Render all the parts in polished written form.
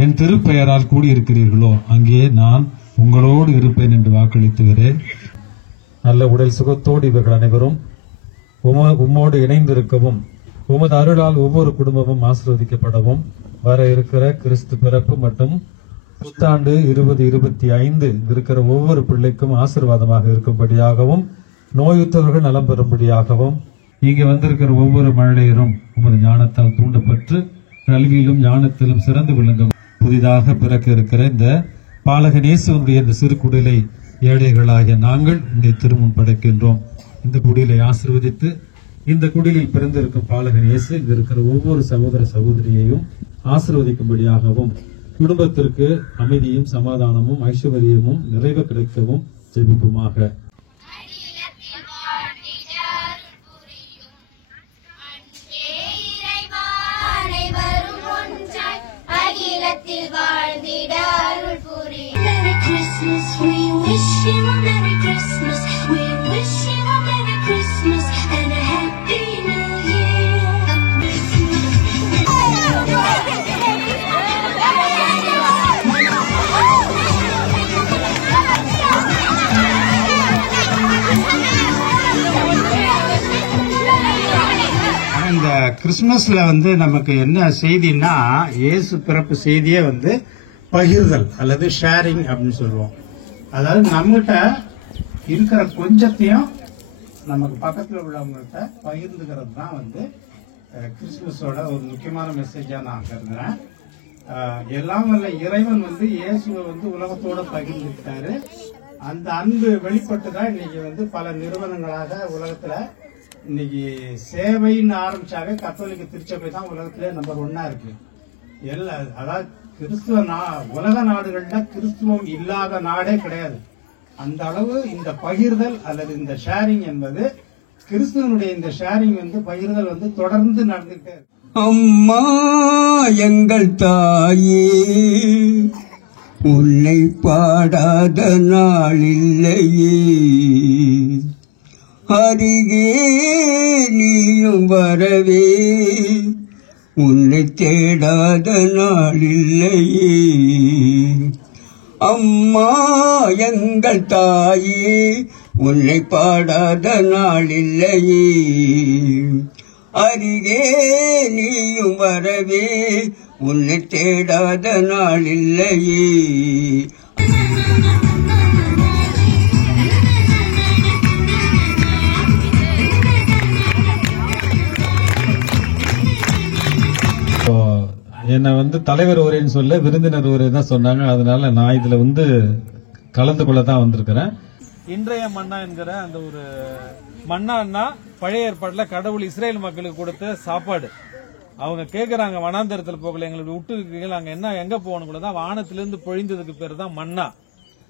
என் திருப்பெயரால் கூடியிருக்கிறீர்களோ அங்கே நான் உங்களோடு இருப்பேன் என்று வாக்களித்துகிறேன். நல்ல உடல் சுகத்தோடு இவர்கள் அனைவரும் உம்மோடு இணைந்திருக்கவும் உமது அருளால் ஒவ்வொரு குடும்பமும் ஆசீர்வதிக்கப்படவும் வர இருக்கிற கிறிஸ்து பிறப்பு மற்றும் புத்தாண்டு 2025 இருக்கிற ஒவ்வொரு பிள்ளைக்கும் ஆசீர்வாதமாக இருக்கும்படியாகவும் நோயுற்றவர்கள் நலம் பெறும்படியாகவும் இங்கே வந்திருக்கிற ஒவ்வொரு மழலையரும் உமது ஞானத்தால் தூண்டப்பட்டு கல்வியிலும் ஞானத்திலும் சிறந்து விளங்கவும் புதிதாக பிறக்க இருக்கிற இந்த பாலகன் இயேசுவினுடைய இந்த சிறு குடிலை ஏழைகளாகிய நாங்கள் உடைய திருமுன் படைக்கின்றோம். இந்த குடிலை ஆசீர்வதித்து இந்த குடிலில் பிறந்திருக்கும் பாலகன் இயேசு இங்கு இருக்கிற ஒவ்வொரு சகோதர சகோதரியையும் ஆசீர்வதிக்கும்படியாகவும் குடும்பத்திற்கு அமைதியும் சமாதானமும் ஐஸ்வர்யமும் நிறைவு கிடைக்கவும் ஜெபிப்போமாக. கிறிஸ்துமஸ்ல நமக்கு என்ன செய்தின்னா, இயேசு பிறப்பு செய்தியே பகிர்தல் அல்லது ஷேரிங் அப்படின்னு சொல்லுவோம். அதாவது நம்மகிட்ட இருக்கிற கொஞ்சத்தையும் நமக்கு பக்கத்தில் உள்ளவங்கள்ட்ட பகிர்ந்துக்கிறது தான் கிறிஸ்துமஸோட ஒரு முக்கியமான மெசேஜா நான் கருதுறேன். எல்லாம் வல்ல இறைவன் இயேசுவை உலகத்தோட பகிர்ந்துக்கிட்டாரு. அந்த அன்பு வெளிப்பட்டுதான் இன்னைக்கு பல நிறுவனங்களாக உலகத்துல இன்னைக்கு சேவைன்னு ஆரம்பிச்சாவே கத்தோலிக்க திருச்சபை தான் உலகத்திலே நம்பர் 1 இருக்கு. அதாவது கிறிஸ்துவ உலக நாடுகள்ல கிறிஸ்துவம் இல்லாத நாடே கிடையாது. அந்த அளவு இந்த பகிர்தல் அல்லது இந்த ஷேரிங் என்பது கிறிஸ்துவனுடைய இந்த ஷேரிங் பகிர்தல் தொடர்ந்து நடந்துட்டே இருக்கு. அம்மா எங்கள் தாயே, உன்னை பாடாத நாள் இல்லையே, அருகே நீயும் வரவே உன்னை தேடாத நாள் இல்லையே. அம்மா எங்கள் தாயே, உன்னை பாடாத நாள் இல்லையே, அருகே நீயும் வரவே உன்னை தேடாத நாள் இல்லையே. என்னை தலைவர் உரைன்னு சொல்ல விருந்தினர் உரை தான் சொன்னாங்க. அதனால நான் இதுல கலந்து கொள்ள தான் வந்திருக்கிறேன். இன்றைய மன்னா என்கிற அந்த ஒரு மன்னான்னா பழைய ஏற்பாடுல கடவுள் இஸ்ரேல் மக்களுக்கு கொடுத்த சாப்பாடு. அவங்க கேக்குறாங்க, வனாந்தரத்துல போகல, எங்களுக்கு விட்டு இருக்கீங்க, அங்க என்ன எங்க போகணும் தான் வானத்திலிருந்து பொழிந்ததுக்கு பேரு தான் மன்னா.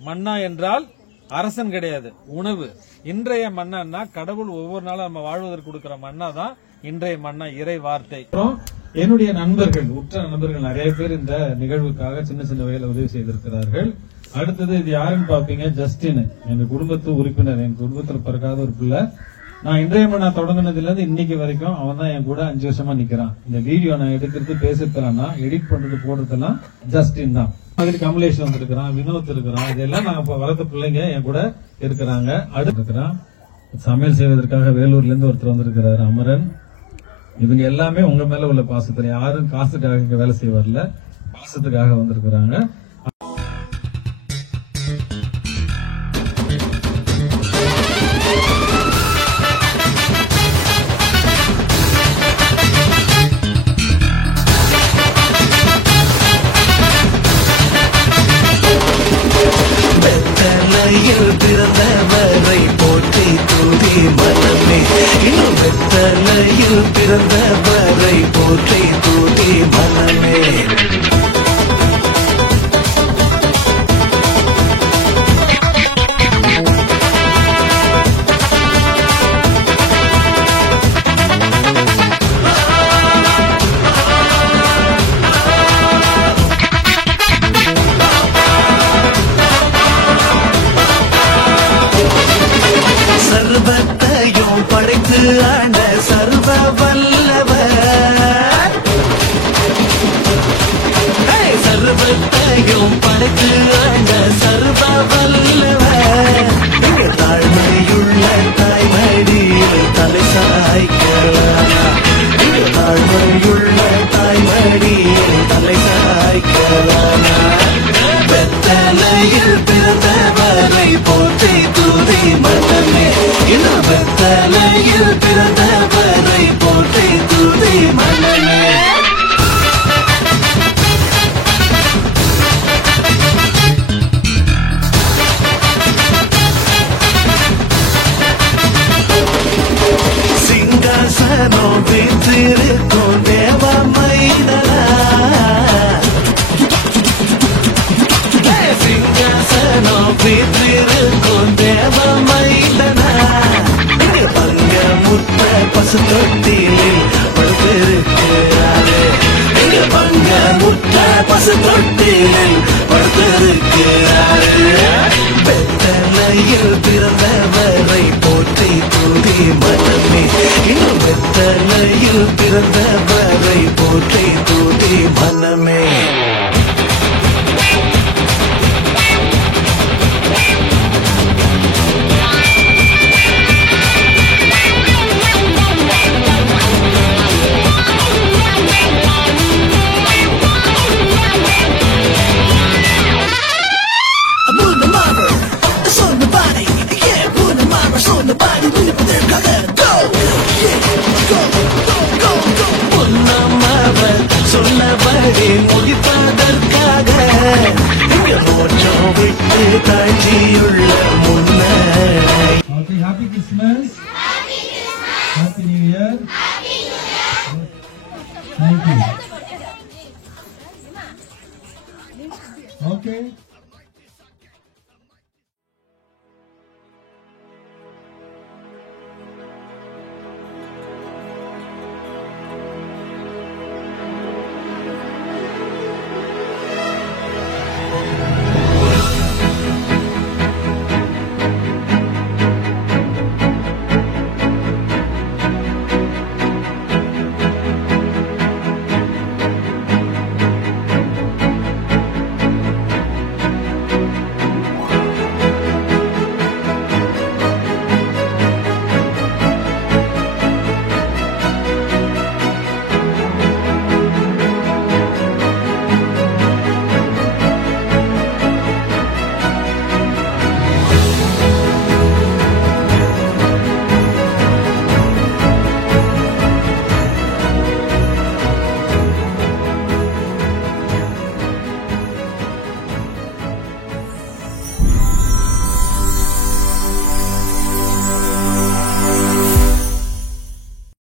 மன்னா என்றால் அரசன் கிடையாது, உணவு. இன்றைய மன்னான்னா கடவுள் ஒவ்வொரு நாளும் நம்ம வாழ்வதற்கு கொடுக்கிற மன்னா தான் இன்றைய மன்னா, இறை வார்த்தை. என்னுடைய நண்பர்கள், உற்ற நண்பர்கள் நிறைய பேர் இந்த நிகழ்வுக்காக சின்ன சின்ன வகையில உதவி செய்திருக்கிறார்கள். அடுத்தது இது யாருன்னு பாப்பீங்க, ஜஸ்டின், எங்க குடும்பத்து உறுப்பினர், என் குடும்பத்துல பிறக்காத ஒரு பிள்ளை. நான் இன்றைய மன்னா தொடங்கினதுல இருந்து இன்னைக்கு வரைக்கும் அவன் தான் என் கூட 5 வருஷமா நிக்கிறான். இந்த வீடியோ நான் எடுக்கிறது, பேசுறதுனா, எடிட் பண்றது, போடுறதெல்லாம் ஜஸ்டின் தான். அதுல கமலேஷ் வந்திருக்கிறான், வினோத் இருக்கிறான். இதெல்லாம் நாங்க வளர்த்த பிள்ளைங்க என் கூட இருக்கிறாங்க. அடுத்து இருக்கிறான் சமையல் செய்வதற்காக வேலூர்ல இருந்து ஒருத்தர் வந்திருக்கிறாரு, அமரன். இவங்க எல்லாமே உங்க மேல உள்ள பாசத்துல, யாரும் காசுக்காக வேலை செய்வார்ல, பாசத்துக்காக வந்திருக்கிறாங்க. பிறந்தவரை போற்றி தூதி மனமே, இன்னும் வெத்தலையில் பிறந்தவரை போற்றி தூதி மனமே. சர்வத்தையும் படைத்து ஆண்ட சர்வ வல்லவர், சர்வத்தையும் படைத்து ஆண்ட சர்வ வல்லவர். இங்கு தாழ்மையுள்ள தாய்மடியில் தலை சாய்க்கலானா, இங்கு தாழ்மையுள்ள தாய்மடியில் தலை சாய்க்கலானா. வெத்தலையில் பிறந்தவரை போற்றி துதி மனமே, இன்னும் வெத்தலையில் பிறந்தவரை போற்றி துதி மனமே. சிங்காசனம் வீற்றிருக்கும் தேவ மைந்தனா, சிங்காசனம் வீற்றிருக்கும் தேவ மைந்தனா. இங்கு பங்க முட்ட பசு தொட்டிலில் படுத்திருக்கிறாரு, இங்கு பங்க முட்ட பசு தொட்டிலில் படுத்திருக்கிறாரு. வெத்தலையில் பிறந்தவரை போற்றி துதி மனமே, இன்னும் வெத்தலையில் பிறந்தவரை போற்றி துதி மனமே. சொன்னபடி முடிப்பதற்காக இங்க மோட்சம் விட்டு தாழ்ச்சியுள்ள முன்னர். Okay, happy Christmas. Happy New Year. Thank you. Okay.